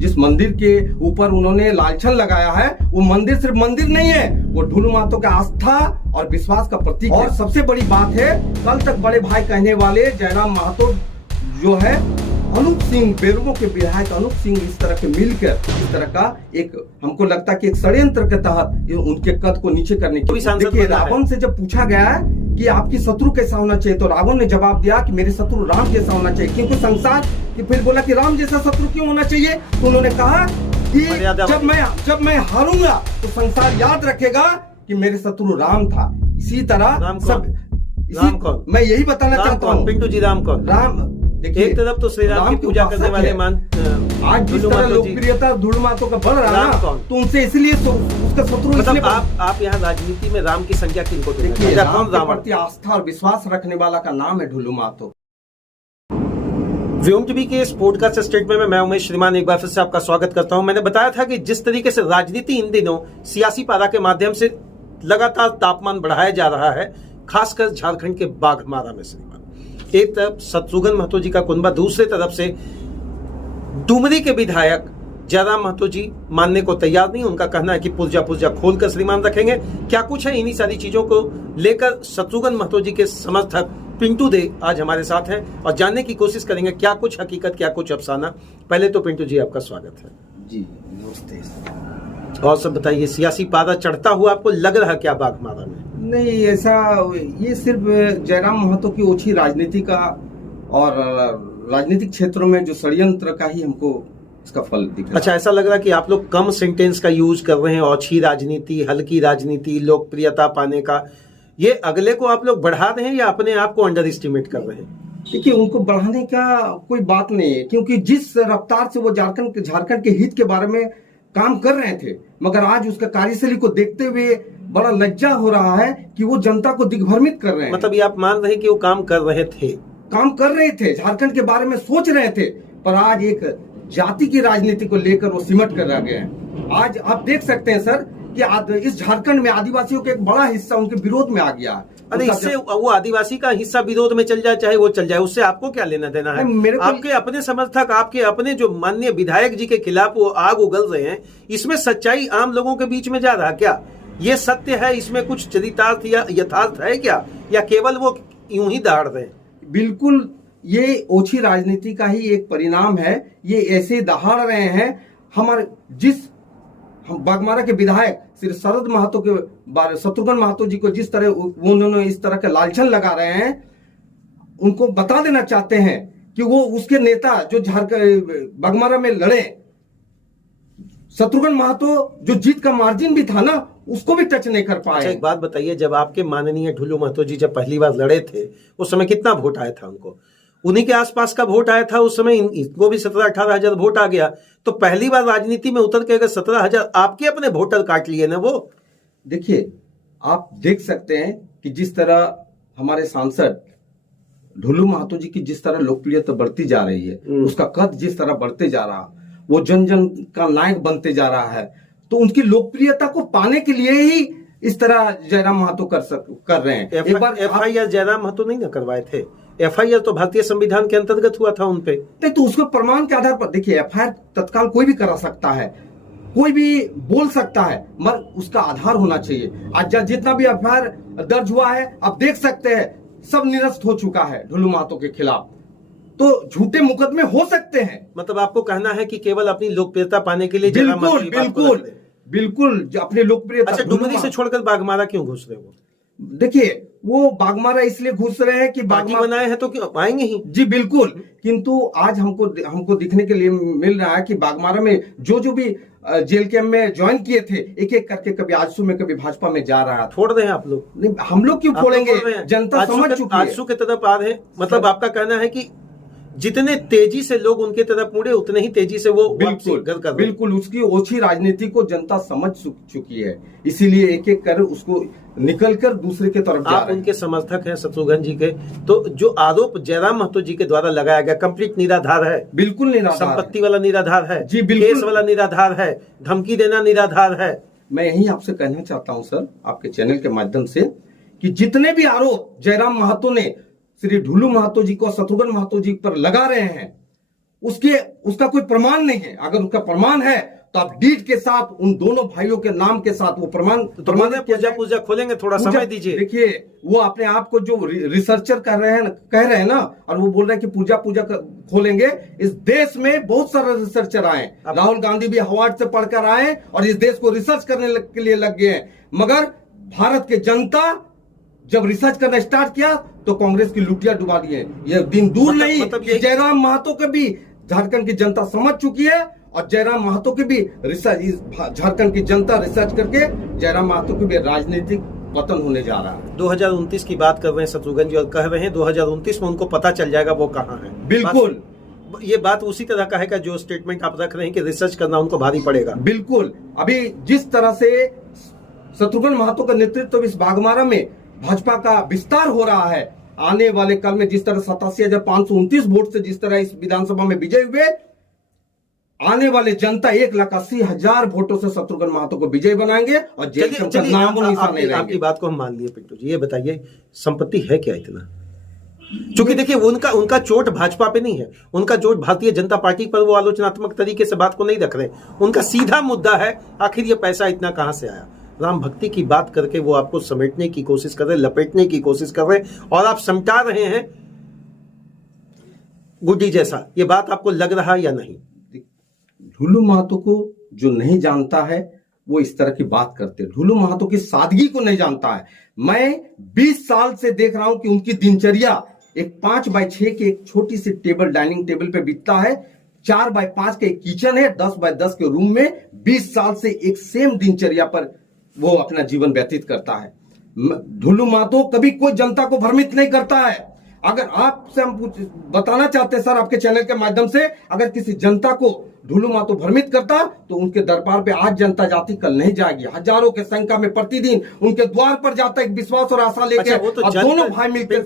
जिस मंदिर के ऊपर उन्होंने लालछन लगाया है, वो मंदिर सिर्फ मंदिर नहीं है, वो ढुलू महतो का आस्था और विश्वास का प्रतीक है। और सबसे बड़ी बात है, कल तक बड़े भाई कहने वाले जयराम महतो जो है, अनूप सिंह, बेरमो के विधायक अनूप सिंह इस तरह के मिलकर इस तरह का एक, हमको लगता है कि एक षड्यंत्र के तहत उनके कद को नीचे करने की। देखिए, रावण से जब पूछा गया है कि आपकी शत्रु कैसा होना चाहिए, तो रावण ने जवाब दिया कि मेरे शत्रु राम जैसा होना चाहिए, क्योंकि संसार कि फिर बोला कि राम जैसा शत्रु क्यों होना चाहिए, तो उन्होंने कहा कि जब मैं हारूंगा तो संसार याद रखेगा कि मेरे शत्रु राम था। इसी तरह मैं यही बताना चाहता हूँ। पिंटू जी, राम कौन? राम, देखिए, एक तरफ तो श्री राम की पूजा करने वाले आज जिस तरह लोकप्रियता ढुलू महतो का बढ़ रहा है, तो उनसे इसलिए उसका शत्रु, मतलब आप यहाँ राजनीति में राम की संख्या किनको देंगे? देखिए, राम के प्रति आस्था और विश्वास रखने वाला का नाम है ढुलू महतो। व्योम टीवी के इस पॉडकास्ट स्टेटमेंट में मैं उमेश श्रीमान एक बार फिर से आपका स्वागत करता हूं। मैंने बताया था कि जिस तरीके से राजनीति इन दिनों सियासी पारा के माध्यम से लगातार तापमान बढ़ाया जा रहा है, खासकर झारखंड के बाघमारा में श्रीमान, एक तरफ शत्रुघ्न महतो जी का कुनबा, दूसरी तरफ से डुमरी के विधायक जयराम महतो जी मानने को तैयार नहीं। उनका कहना है कि पुर्जा खोलकर श्रीमान रखेंगे। क्या कुछ है, इन्हीं सारी चीजों को लेकर शत्रुघ्न महतो जी के समर्थक पिंटू दे आज हमारे साथ हैं और जानने की कोशिश करेंगे क्या कुछ हकीकत, क्या कुछ अफसाना। पहले तो पिंटू जी, आपका स्वागत है। जी नमस्ते। और सब बताइए, सियासी पारा चढ़ता हुआ आपको लग रहा क्या बाघमारा में? नहीं, ऐसा, ये सिर्फ जयराम महतो की ओछी राजनीति का और राजनीतिक क्षेत्रों में जो षड्यंत्र का ही हमको इसका फल दिख रहा है। अच्छा, ऐसा लग रहा है कि आप लोग कम सेंटेंस का यूज कर रहे हैं, ओछी राजनीति, हल्की राजनीति, लोकप्रियता पाने का। ये अगले को आप लोग बढ़ा रहे हैं या अपने आप को अंडर एस्टिमेट कर रहे हैं? देखिए, उनको बढ़ाने का कोई बात नहीं है, क्योंकि जिस रफ्तार से वो झारखंड के हित के बारे में काम कर रहे थे, मगर आज उसका कार्यशैली को देखते हुए बड़ा लज्जा हो रहा है कि वो जनता को दिग्भ्रमित कर रहे हैं। मतलब ये आप मान रहे हैं कि वो काम कर रहे थे, झारखंड के बारे में सोच रहे थे, पर आज एक जाति की राजनीति को लेकर वो सिमट कर रह गए हैं। आज आप देख सकते हैं सर कि इस झारखंड में आदिवासियों का एक बड़ा हिस्सा उनके विरोध में आ गया है। अरे इससे वो आदिवासी का हिस्सा विरोध में चल जाए, चाहे वो चल जाए, उससे आपको क्या लेना देना है? आपके अपने समर्थक, आपके अपने जो माननीय विधायक जी के खिलाफ वो आग उगल रहे हैं, इसमें सच्चाई आम लोगों के बीच में जा रहा क्या? ये सत्य है? इसमें कुछ चरितार्थ या यथार्थ है क्या, या केवल वो यूं ही दहाड़ रहे हैं? बिल्कुल, ये ओछी राजनीति का ही एक परिणाम है। ये ऐसे दहाड़ रहे हैं। हमारे हम बाघमारा के विधायक श्री शरद महतो के बारे, शत्रुघ्न महतो जी को जिस तरह उन्होंने इस तरह के लालछन लगा रहे हैं, उनको बता देना चाहते हैं कि वो उसके नेता जो बाघमारा में लड़े, शत्रुघ्न महतो, जो जीत का मार्जिन भी था ना, उसको भी टच नहीं कर पाए। अच्छा, एक बात बताइए, जब आपके माननीय ढुलू महतो जी जब पहली बार लड़े थे, उस समय कितना वोट आया था उनको? उन्हीं के आसपास का वोट आया था उस समय, इनको भी 17-18 हजार वोट आ गया। तो पहली बार राजनीति में उतर के अगर 17 हजार आपके अपने वोटर काट लिए ना वो। देखिए, आप देख सकते हैं कि जिस तरह हमारे सांसद ढुलू महतो जी की जिस तरह लोकप्रियता बढ़ती जा रही है, उसका कद जिस तरह बढ़ते जा रहा, वो जन जन का नायक बनते जा रहा है, तो उनकी लोकप्रियता को पाने के लिए ही इस तरह जयराम महतो कर रहे हैं। एक बार FIR जयराम महतो नहीं ना करवाए थे? FIR तो भारतीय संविधान के अंतर्गत हुआ था उनपे। नहीं, तो उसको प्रमाण के आधार पर, देखिए, FIR तत्काल कोई भी करा सकता है, कोई भी बोल सकता है, मगर उसका आधार होना चाहिए। आज जितना भी FIR दर्ज हुआ है, आप देख सकते हैं, सब निरस्त हो चुका है ढुलू महतो के खिलाफ। तो झूठे मुकदमे हो सकते हैं। मतलब आपको कहना है कि केवल अपनी लोकप्रियता पाने के लिए बिल्कुल अपनी लोकप्रियता। अच्छा, डुमरी से छोड़कर बाघमारा क्यों घुस रहे हो? देखिए, वो बाघमारा इसलिए घुस रहे हैं कि बाकी बनाए हैं तो क्यों आएंगे ही। जी बिल्कुल, किंतु आज हमको दिखने के लिए मिल रहा है कि बाघमारा में जो भी जेल कैंप में ज्वाइन किए थे, एक एक करके कभी आजसू में कभी भाजपा में जा रहा है। छोड़ रहे हैं आप लोग? नहीं, हम लोग क्यों छोड़ेंगे? जनता समझ चुकी है। आजसू के तरफ आ रहे हैं, मतलब आपका कहना है कि जितने तेजी से लोग उनके तरफ मुड़े, उतने ही तेजी से वो बिल्कुल उसकी ओछी राजनीति को जनता समझ चुकी है, इसीलिए एक एक कर उसको निकलकर दूसरे के तरफ जा रहे हैं। आप उनके समर्थक हैं शत्रुघ्न जी के, तो जो आरोप जयराम महतो जी के द्वारा लगाया गया कंप्लीट निराधार है? बिल्कुल निराधार, संपत्ति वाला निराधार है जी, बिल्कुल केस वाला निराधार है, धमकी देना निराधार है। मैं यही आपसे कहना चाहता हूं सर, आपके चैनल के माध्यम से, कि जितने भी आरोप जयराम महतो ने श्री ढुलू महतो जी को, शत्रुघ्न महतो जी पर लगा रहे हैं, उसका कोई प्रमाण नहीं है। अगर उसका प्रमाण है तो आप डीड के साथ उन दोनों भाइयों के नाम के साथ वो प्रमाण पूजा खोलेंगे, थोड़ा समय दीजिए। देखिए, वो अपने आप को जो रिसर्चर कह रहे हैं ना, और वो बोल रहे हैं कि पूजा खोलेंगे। इस देश में बहुत सारे रिसर्चर आए, राहुल गांधी भी हार्वर्ड से पढ़कर आए और इस देश को रिसर्च करने के लिए लग गए हैं। मगर भारत के जनता जब रिसर्च करना स्टार्ट किया तो कांग्रेस की लुटिया डुबा दिए। यह दिन दूर नहीं कि जयराम महतो के भी झारखंड की जनता समझ चुकी है, और जयराम महतो की भी रिसर्च, झारखंड की जनता रिसर्च करके जयराम महतो की भी राजनीतिक पतन होने जा रहा है। 2029 की बात कर रहे हैं शत्रुघ्न जी, और कह रहे हैं 2029 में उनको पता चल जाएगा वो कहाँ है। बिल्कुल, ये बात उसी तरह का है का जो स्टेटमेंट आप रख रहे हैं कि रिसर्च करना उनको भारी पड़ेगा। बिल्कुल, अभी जिस तरह से शत्रुघ्न महतो का नेतृत्व इस बाघमारा में भाजपा का विस्तार हो रहा है, आने वाले काल में जिस तरह 87,529 वोट से जिस तरह इस विधानसभा में विजय हुए, आने वाले जनता 1,80,000 वोटों से शत्रुघ्न महतो को विजय बनाएंगे और आपकी बात को हम मान लिए। पिंटू जी, ये बताइए संपत्ति है क्या इतना? क्योंकि देखिए, उनका चोट भाजपा पे नहीं है, उनका चोट भारतीय जनता पार्टी पर। वो आलोचनात्मक तरीके से बात को नहीं रख रहे। उनका सीधा मुद्दा है आखिर ये पैसा इतना कहां से आया। राम भक्ति की बात करके वो आपको समेटने की कोशिश कर रहे, लपेटने की कोशिश कर रहे, और आप समटा रहे हैं गुड्डी जैसा। ये बात आपको लग रहा है या नहीं? ढुलू महतो को जो नहीं जानता है वो इस तरह की बात करते हैं। ढुलू महतो की सादगी को नहीं जानता है। मैं 20 साल से देख रहा हूं कि उनकी दिनचर्या एक 5x6 की एक छोटी सी टेबल, डाइनिंग टेबल पे बीतता है। 4x5 का एक किचन है, 10x10 के रूम में 20 साल से एक सेम दिनचर्या पर वो अपना जीवन व्यतीत करता है। ढुलू महतो कभी कोई जनता को भ्रमित नहीं करता है। अगर आपसे हम बताना चाहते हैं सर, आपके चैनल के माध्यम से, अगर किसी जनता को ढुलू महतो भ्रमित करता तो उनके दरबार पे आज जनता जाती, कल नहीं जाएगी। हजारों के संख्या में प्रतिदिन उनके द्वार पर जाता एक विश्वास और आशा लेकर। वो तो दोनों भाई मिलकर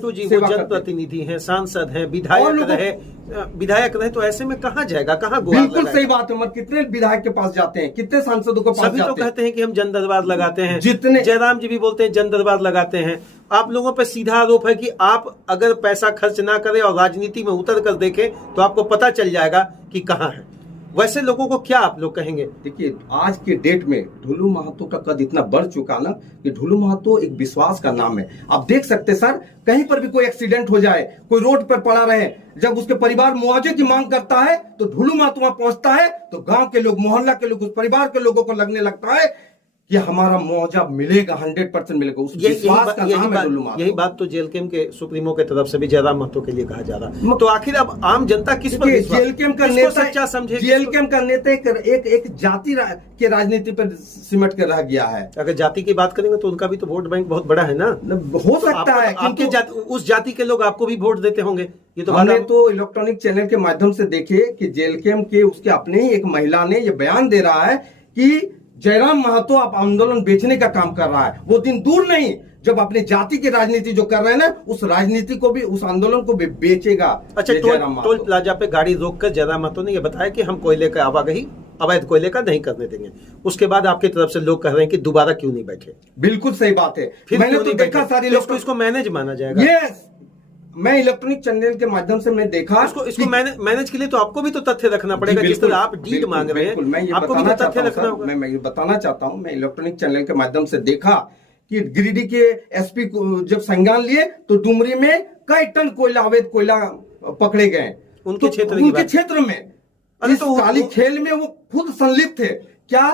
जनप्रतिनिधि हैं, सांसद हैं, विधायक रहे, तो ऐसे में कहाँ जाएगा, कहाँ? बिल्कुल सही बात है। कितने विधायक के पास जाते हैं, कितने सांसदों के पास जाते हैं? सभी तो कहते हैं कि हम जन दरबार लगाते हैं, जितने जयराम जी भी बोलते हैं जन दरबार लगाते हैं। आप लोगों पर सीधा आरोप है कि आप अगर पैसा खर्च ना करें और राजनीति में उतर कर देखें तो आपको पता चल जाएगा कि कहाँ है। वैसे लोगों को क्या आप लोग कहेंगे? देखिए, आज के डेट में ढुलू महतो का कद इतना बढ़ चुका ना कि ढुलू महतो एक विश्वास का नाम है। आप देख सकते सर, कहीं पर भी कोई एक्सीडेंट हो जाए, कोई रोड पर पड़ा रहे, जब उसके परिवार मुआवजे की मांग करता है तो ढुलू महतो वहां पहुंचता है, तो गांव के लोग, मोहल्ला के लोग, उस परिवार के लोगों को लगने लगता है कि हमारा मुआवजा मिलेगा, 100% मिलेगा। उस विश्वास का नाम है ढुलू महतो। यही बात तो जेएलकेएम के सुप्रीमो के तरफ से भी जयराम महतो के लिए कहा जा रहा है। तो आखिर अब आम जनता किस पर जेएलकेएम का नेता सच्चा समझे? जेएलकेम का नेता एक जाति के राजनीति पर सिमट कर रह गया है। अगर जाति की बात करेंगे तो उनका भी तो वोट बैंक बहुत बड़ा है ना। हो सकता है, क्योंकि उस जाति के लोग आपको भी वोट देते होंगे। ये तो हमने तो इलेक्ट्रॉनिक चैनल के माध्यम से देखे कि जेएलकेएम के उसके अपने ही एक महिला ने ये बयान दे रहा है कि जयराम महतो आप आंदोलन बेचने का काम कर रहा है। वो दिन दूर नहीं जब अपने जाति की राजनीति जो कर रहे हैं ना, उस राजनीति को भी, उस आंदोलन को भी बेचेगा। अच्छा, टोल प्लाजा पे गाड़ी रोककर जयराम महतो ने यह बताया कि हम कोयले का आवागही, अवैध कोयले का नहीं करने देंगे। उसके बाद आपकी तरफ से लोग कह रहे हैं कि दोबारा क्यों नहीं बैठे? बिल्कुल सही बात है। फिर मैंने तो देखा सारी लोग इसको मैनेज माना जाएगा। यस, मैं इलेक्ट्रॉनिक चैनल के माध्यम से मैं देखा इसको मैनेज के लिए तो आपको भी तो तथ्य रखना पड़ेगा। जिस तरह आप डीड मांग रहे हैं, मैं ये बताना चाहता हूं, मैं ये बताना चाहता हूं, मैं इलेक्ट्रॉनिक चैनल के माध्यम से देखा कि गिरिडीह के एसपी जब संज्ञान लिए तो डुमरी में कई टन कोयला, अवैध कोयला पकड़े गए उनके क्षेत्र में। अरे तो काली खेल में वो खुद संलिप्त थे क्या?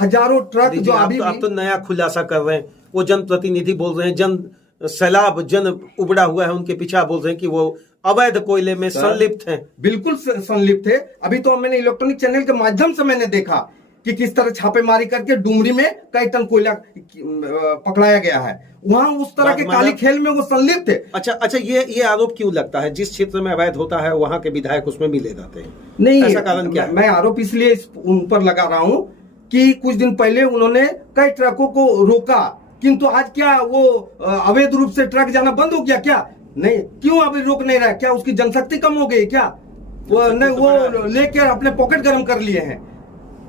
हजारों ट्रक जो अभी आप तो नया खुलासा कर रहे हैं। वो जनप्रतिनिधि बोल रहे हैं, जन सैलाब, जन उबड़ा हुआ है उनके पीछे, बोल रहे हैं कि वो अवैध कोयले में संलिप्त हैं। बिल्कुल संलिप्त है। अभी तो मैंने इलेक्ट्रॉनिक चैनल के माध्यम से मैंने देखा कि किस तरह छापेमारी करके डुमरी में कई टन कोयला पकड़ाया गया है। वहां उस तरह के काली खेल में वो संलिप्त है। अच्छा, ये आरोप क्यों लगता है? जिस क्षेत्र में अवैध होता है वहां के विधायक उसमें भी ले जाते हैं। नहीं, ऐसा कारण क्या है? मैं आरोप इसलिए उन पर लगा रहा हूं कि कुछ दिन पहले उन्होंने कई ट्रकों को रोका, किंतु आज क्या वो अवैध रूप से ट्रक जाना बंद हो गया क्या? नहीं, क्यों अभी रोक नहीं रहा? क्या उसकी जनशक्ति कम हो गई क्या? वो नहीं, वो लेकर अपने पॉकेट गर्म कर लिए हैं।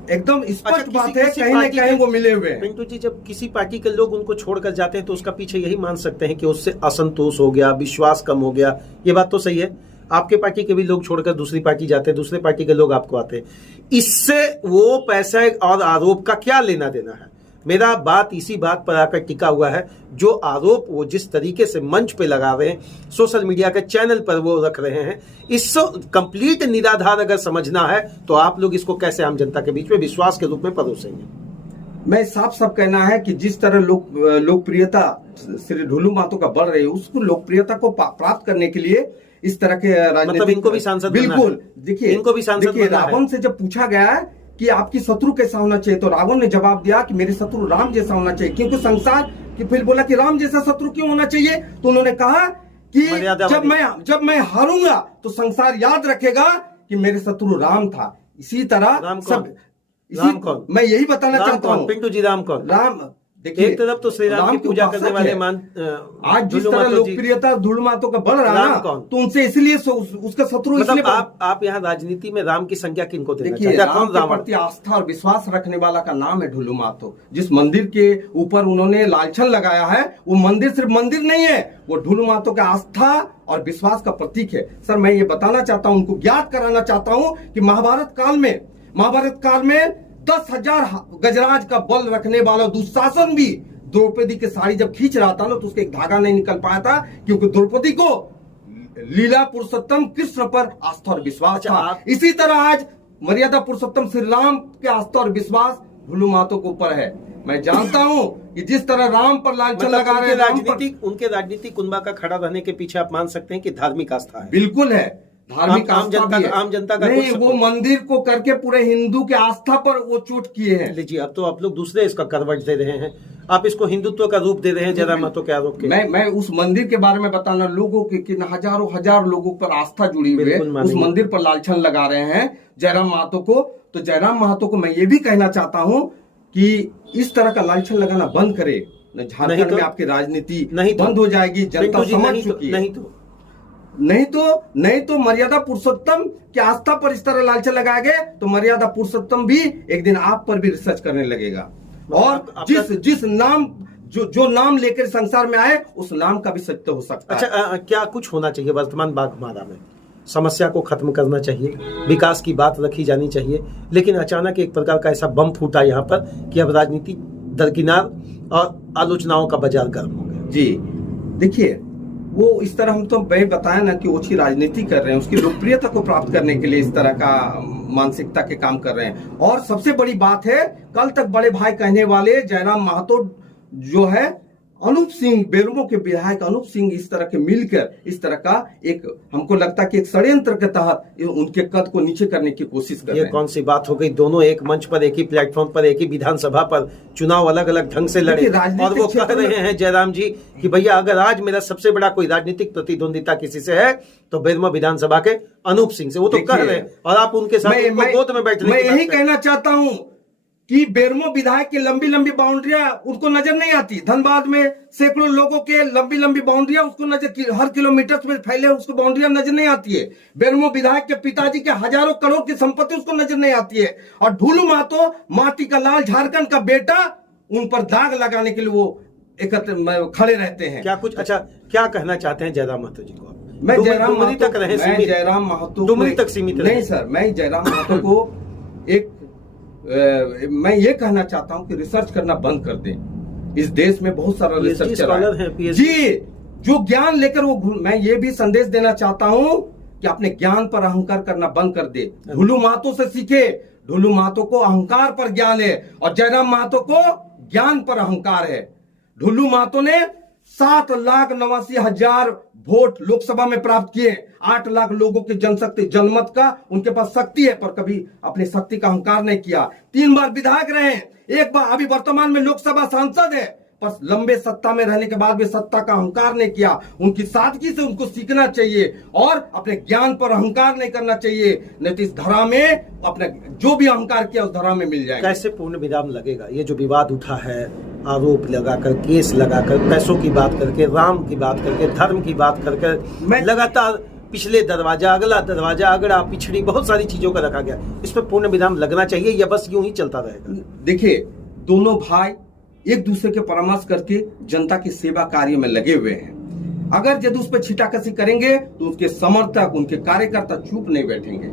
एकदम स्पष्ट बात है, कहीं ना कहीं वो मिले हुए हैं। पिंटू जी, जब किसी पार्टी के लोग उनको छोड़कर जाते हैं तो उसका पीछे यही मान सकते हैं कि उससे असंतोष हो गया, विश्वास कम हो गया। ये बात तो सही है। आपके पार्टी के भी लोग छोड़कर दूसरी पार्टी जाते हैं, दूसरे पार्टी के लोग आपको आते हैं। इससे वो पैसा और आरोप का क्या लेना देना है? मेरा बात इसी बात पर आकर टिका हुआ है, जो आरोप वो जिस तरीके से मंच पे लगा रहे हैं, सोशल मीडिया के चैनल पर वो रख रहे हैं, इससे कंप्लीट निराधार अगर समझना है तो आप लोग इसको कैसे आम जनता के बीच में विश्वास के रूप में परोसेंगे? मैं साफ कहना है कि जिस तरह लोकप्रियता श्री ढुलू महतो का बढ़ रही है, उसको लोकप्रियता को प्राप्त करने के लिए इस तरह के राजनीतिक, मतलब इनको भी सांसद बिल्कुल, देखिए इनको भी सांसद बनना है। रावण से जब पूछा गया है कि आपकी शत्रु कैसा होना चाहिए, तो रावण ने जवाब दिया कि मेरे शत्रु राम जैसा होना चाहिए, क्योंकि संसार की फिर बोला कि राम जैसा शत्रु क्यों होना चाहिए, तो उन्होंने कहा कि जब मैं हारूंगा तो संसार याद रखेगा कि मेरे शत्रु राम था। इसी तरह राम कौन? मैं यही बताना चाहता हूँ। पिंटू जी, राम कौन? राम, देखिए, एक तरफ तो श्री राम की पूजा करने वाले आज जिस तरह लोकप्रियता ढुलू महतो का बढ़ रहा है, तो उनसे इसलिए उसका शत्रु, मतलब आप यहाँ राजनीति में राम की संख्या किनको देना चाहते हैं? राम के प्रति आस्था और विश्वास रखने वाला का नाम है ढुलू महतो। जिस मंदिर के ऊपर उन्होंने लालछन लगाया है, वो मंदिर सिर्फ मंदिर नहीं है, वो ढुलू महतो का आस्था और विश्वास का प्रतीक है। सर, मैं ये बताना चाहता हूँ, उनको ज्ञात कराना चाहता हूँ कि महाभारत काल में 10,000 गजराज का बल रखने वाला दुशासन भी द्रौपदी की साड़ी जब खींच रहा था ना, तो उसके एक धागा नहीं निकल पाया था, क्योंकि द्रौपदी को लीला पुरुषोत्तम कृष्ण पर आस्था और विश्वास था। इसी तरह आज मर्यादा पुरुषोत्तम श्री राम के आस्था और विश्वास ढुलू महतो के ऊपर है। मैं जानता हूं कि जिस तरह राम पर लालछन लगा रहे हैं, उनके राजनीतिक कुनबा का खड़ा रहने के पीछे आप मान सकते हैं कि धार्मिक आस्था है। बिल्कुल है, धार्मिक आम जनता का नहीं, वो मंदिर को करके पूरे हिंदू के आस्था पर वो चोट किए हैं। लीजिए, अब तो आप लोग दूसरे इसका करवट दे रहे हैं, आप इसको हिंदुत्व का रूप दे रहे हैं जयराम महतो के आरोप के। मैं उस मंदिर के बारे में बताना, लोगों के हजार लोगों पर आस्था जुड़ी हुई है, उस मंदिर पर लालछन लगा रहे हैं जयराम महतो को। तो जयराम महतो को मैं ये भी कहना चाहता हूँ कि इस तरह का लालछन लगाना बंद करे, झारखंड में आपकी राजनीति बंद हो जाएगी, जनता समझ चुकी है। नहीं तो मर्यादा पुरुषोत्तम की आस्था पर इस तरह लालच लगाए गए, तो मर्यादा पुरुषोत्तम भी एक दिन आप पर भी रिसर्च करने लगेगा, और जिस नाम जो नाम लेकर संसार में आए, उस नाम का भी सत्य हो सकता है। अच्छा, क्या कुछ होना चाहिए वर्तमान बाघमारा में? समस्या को खत्म करना चाहिए, विकास की बात रखी जानी चाहिए, लेकिन अचानक एक प्रकार का ऐसा बम फूटा यहाँ पर कि अब राजनीति दरकिनार और आलोचनाओं का बाजार गर्म हो गया। जी देखिए, वो इस तरह, हम तो बताया ना कि ओछी राजनीति कर रहे हैं, उसकी लोकप्रियता को प्राप्त करने के लिए इस तरह का मानसिकता के काम कर रहे हैं। और सबसे बड़ी बात है, कल तक बड़े भाई कहने वाले जयराम महतो जो है, अनूप सिंह, बेरमो के विधायक अनूप सिंह, इस तरह के मिलकर इस तरह का एक, हमको लगता है कि एक षड्यंत्र के तहत उनके कद को नीचे करने की कोशिश कर रहे हैं। ये कौन सी बात हो गई? दोनों एक मंच पर, एक ही प्लेटफॉर्म पर, एक ही विधानसभा पर चुनाव अलग अलग ढंग से लड़े, और वो कह रहे हैं जयराम जी कि भैया अगर आज मेरा सबसे बड़ा कोई राजनीतिक प्रतिद्वंदिता किसी से है तो बेरमो विधानसभा के अनूप सिंह से। वो तो कह रहे हैं, और आप उनके साथ गोद में बैठने। मैं यही कहना चाहता हूँ कि बेरमो विधायक की लंबी लंबी बाउंड्रियां उनको नजर नहीं आती। धनबाद में सैकड़ों लोगों के लंबी लंबी बाउंड्रियां उसको नजर, हर किलोमीटर में फैले उसको बाउंड्रियां नजर नहीं आती है। बेरमो विधायक के पिताजी के हजारों करोड़ की संपत्ति उसको नजर नहीं आती है। और ढुलू महतो, माटी का लाल, झारखंड का बेटा, उन पर दाग लगाने के लिए वो खड़े रहते हैं। क्या कहना चाहते हैं जयराम महतो जी को? मैं जयराम महतो तक सीमित नहीं सर, मैं जयराम महतो को मैं ये कहना चाहता हूं कि रिसर्च करना बंद कर दें। इस देश में बहुत सारा रिसर्च है जी, जो ज्ञान लेकर वो, मैं ये भी संदेश देना चाहता हूं कि अपने ज्ञान पर अहंकार करना बंद कर दे। ढुलू महतो से सीखे। ढुलू महतो को अहंकार पर ज्ञान है और जयराम महतो को ज्ञान पर अहंकार है। ढुलू महतो ने 7,89,000 वोट लोकसभा में प्राप्त किए। 8 लाख लोगों की जनशक्ति, जनमत का उनके पास शक्ति है, पर कभी अपनी शक्ति का अहंकार नहीं किया। 3 बार विधायक रहे, एक बार अभी वर्तमान में लोकसभा सांसद है, पर लंबे सत्ता में रहने के बाद भी सत्ता का अहंकार नहीं किया। उनकी सादगी से उनको सीखना चाहिए और अपने ज्ञान पर अहंकार नहीं करना चाहिए, नहीं तो इस धरा में अपने जो भी अहंकार किया उस धरा में मिल जाएगा। कैसे पूर्ण विराम लगेगा? ये जो विवाद उठा है, आरोप लगाकर, केस लगाकर, पैसों की बात करके, राम की बात करके, धर्म की बात करके, लगातार पिछले दरवाजा, अगला दरवाजा, अगड़ा पिछड़ी, बहुत सारी चीजों का रखा गया। इस पर पूर्ण विराम लगना चाहिए या बस यूं ही चलता रहेगा? देखिए, दोनों भाई एक दूसरे के परामर्श करके जनता की सेवा कार्य में लगे हुए हैं। अगर यदि उस पर छीटाकशी करेंगे तो उसके समर्थक, उनके कार्यकर्ता चुप नहीं बैठेंगे।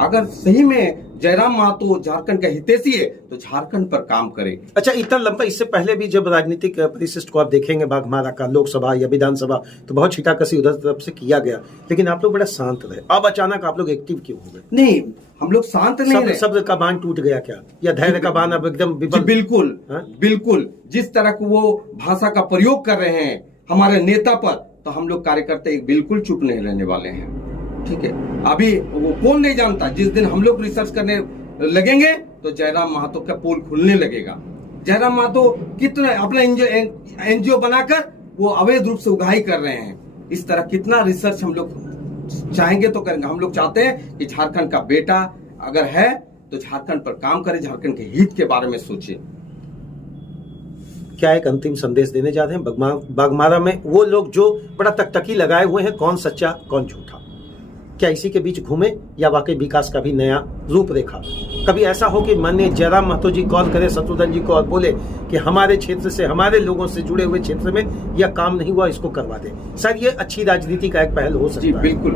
अगर सही में जयराम महतो झारखंड का हितैषी है तो झारखंड पर काम करे। अच्छा, इतना लंबा, इससे पहले भी जब राजनीतिक परिशिष्ट को आप देखेंगे बाघमारा का, लोकसभा या विधानसभा, तो बहुत छीटाकशी उधर तरफ से किया गया, लेकिन आप लोग बड़ा शांत रहे। अब अचानक आप लोग एक्टिव क्यों हो गए? नहीं, हम लोग शांत नहीं रहे। शब्द का बांध टूट गया क्या, या धैर्य का बांध अब एकदम विफल? बिल्कुल हाँ? बिल्कुल, जिस तरह को वो भाषा का प्रयोग कर रहे हैं हमारे नेता पर, तो हम लोग कार्यकर्ता एक बिल्कुल चुप नहीं रहने वाले हैं। ठीक है, अभी वो कौन नहीं जानता, जिस दिन हम लोग रिसर्च करने लगेंगे तो जयराम महतो का पोल खुलने लगेगा। जयराम महतो कितना अपना एनजीओ बनाकर वो अवैध रूप से उगाही कर रहे हैं। इस तरह कितना रिसर्च हम लोग चाहेंगे तो करेंगे। हम लोग चाहते हैं कि झारखंड का बेटा अगर है तो झारखंड पर काम करे, झारखंड के हित के बारे में सोचे। क्या एक अंतिम संदेश देने जाते हैं? बाघमारा में वो लोग जो बड़ा तकतकी लगाए हुए हैं, कौन सच्चा कौन झूठा, क्या इसी के बीच घूमे या वाकई विकास का भी नया रूपरेखा? कभी ऐसा हो कि माननीय जयराम महतो जी कॉल करे शत्रुघ्न जी को और बोले कि हमारे क्षेत्र से, हमारे लोगों से जुड़े हुए क्षेत्र में यह काम नहीं हुआ, इसको करवा दे। सर, ये अच्छी राजनीति का एक पहल हो सकता है। बिल्कुल,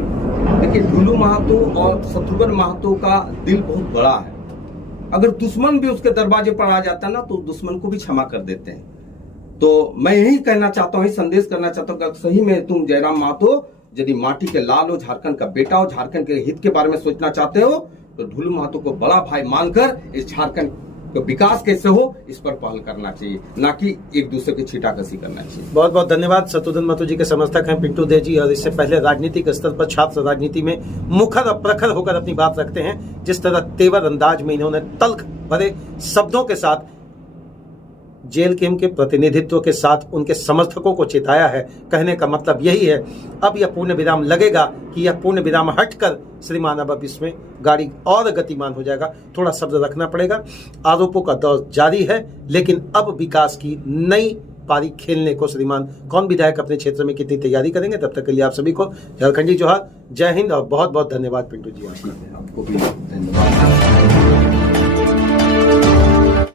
लेकिन ढुलू महतो और शत्रुघ्न महतो का दिल बहुत बड़ा है। अगर दुश्मन भी उसके दरवाजे पर आ जाता ना तो दुश्मन को भी क्षमा कर देते हैं। तो मैं यही कहना चाहता हूँ, संदेश करना चाहता हूँ कि सही में तुम जयराम महतो यदि माटी के लाल हो, झारखंड का बेटा हो, झारखंड के हित के बारे में सोचना चाहते हो तो ढुलू महतो को बड़ा भाई मानकर इस झारखंड का विकास कैसे हो इस पर पहल करना चाहिए, ना कि एक दूसरे की छीटाकशी करना चाहिए। बहुत बहुत धन्यवाद। शत्रुघ्न महतो जी के समर्थक हैं पिंटू देव जी, और इससे पहले राजनीतिक स्तर पर छात्र राजनीति में मुखर और प्रखर होकर अपनी बात रखते हैं। जिस तरह तेवर अंदाज में इन्होंने तल्ख भरे शब्दों के साथ जेल केम के प्रतिनिधित्व के साथ उनके समर्थकों को चेताया है, कहने का मतलब यही है अब यह पूर्ण विराम लगेगा कि यह पूर्ण विराम हटकर श्रीमान अब इसमें गाड़ी और गतिमान हो जाएगा। थोड़ा शब्द रखना पड़ेगा। आरोपों का दौर जारी है, लेकिन अब विकास की नई पारी खेलने को श्रीमान कौन विधायक अपने क्षेत्र में कितनी तैयारी करेंगे। तब तक के लिए आप सभी को झारखंडी जोहार, जय हिंद और बहुत बहुत धन्यवाद पिंटू जी। आपको भी धन्यवाद।